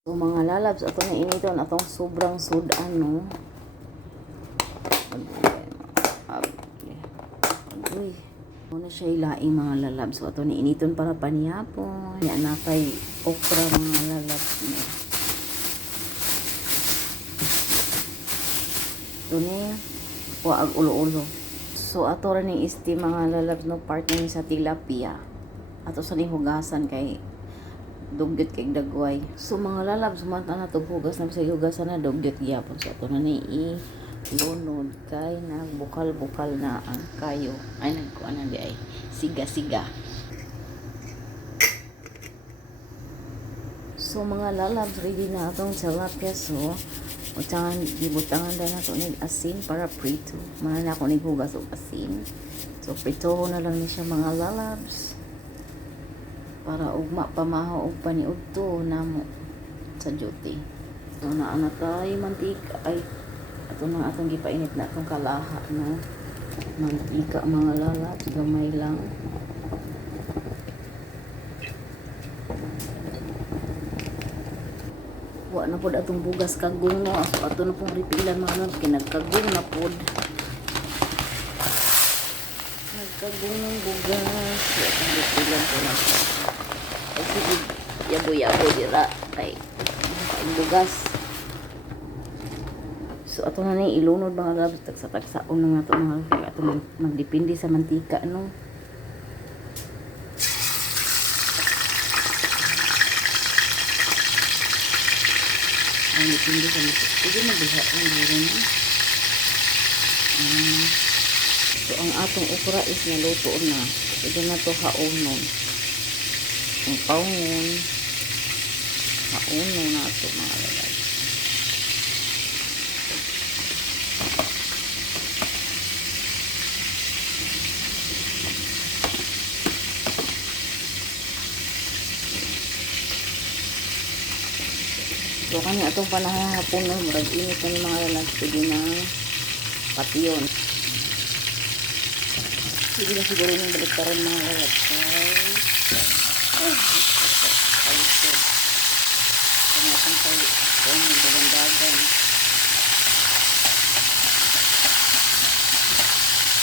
So mga lalabs, ato na initon atong sobrang sudan no. Uy. Muna siya ilaing mga lalabs. So ato na initon para panihapon. Yan na kay okra mga lalabs no. Ito ni waag ulo-ulo. So ato rin yung isti mga lalabs no, part na sa tilapia. Ato sa hugasan kay dugyot kay dagway. So mga lalabs, sumanta na to hugas na sa hugasan na dugyot gyapon. So ato na ni ilunod kay nagbukal-bukal na ang kayo. Ay nagkuan na di ay siga-siga. So mga lalabs, ready na atong tilapia. So utangan gibutangan na nato ni asin para prito. Mana na ako nighugas og asin. So prito na lang ni siya mga lalabs. Para ugma pamahaw og paniudto namo sa duty. So naa tayo mantika ay ato na atong gipainit na atong kalaha no. Mantika mga lalabs, gamay lang. Wa na pod atong bugas kagong no. So ato na pong ripilan mga lalabs kinagkagong na pod. Nagkagong ng bugas. So atong ripilan po na siya. Sige, yaboy-yaboy dira kay ang bugas. So ato na ni ilunod mga lalabs, tagsa-tagsaon na nga ito mga lalabs kay ato magdepende sa mantika no. Ang depende sa mantika. Sige mabiha ang duro na. So ang atong okra is naluto na. Ito na to haonon. Ang paungon hauno na ito mga lalabs. So kani atong panahapon no, murag init na ni mga lalabs, pwede na patiyon. Sige na siguro yung baliktaran mga lalabs. Kanatang kayo kung magdagandagan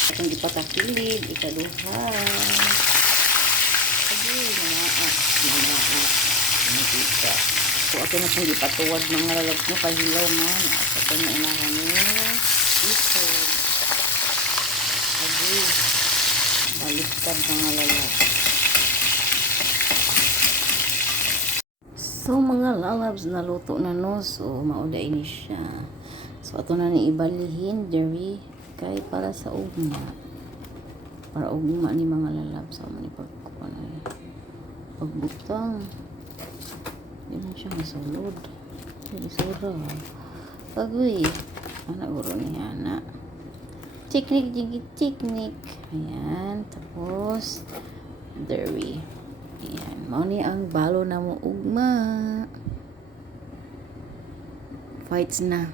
itong dipatakilid ikaduha sige mantika. So ato na pong dipatuwad mga lalabs no, kahilaw man at ito na inahan nyo ito sige baliktad mga lalabs. So mga lalabs, naluto na no. So mauda ini siya. So ato na ni ibalihin diri kay para sa ugma. Para ugma ni mga lalabs sa man ipagkuan ay pagbutang. Di man siya masulod. Di sura. Agoy. Ana guro ni ana. Teknik jigit teknik. Ayan, tapos diri. Ayan, mao ni ang balo na mo ugma. Fights na.